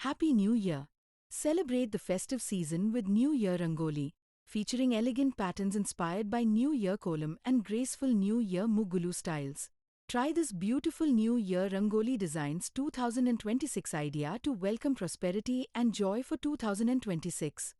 Happy New Year! Celebrate the festive season with New Year Rangoli, featuring elegant patterns inspired by New Year Kolam and graceful New Year Muggulu styles. Try this beautiful New Year Rangoli Designs 2026 idea to welcome prosperity and joy for 2026.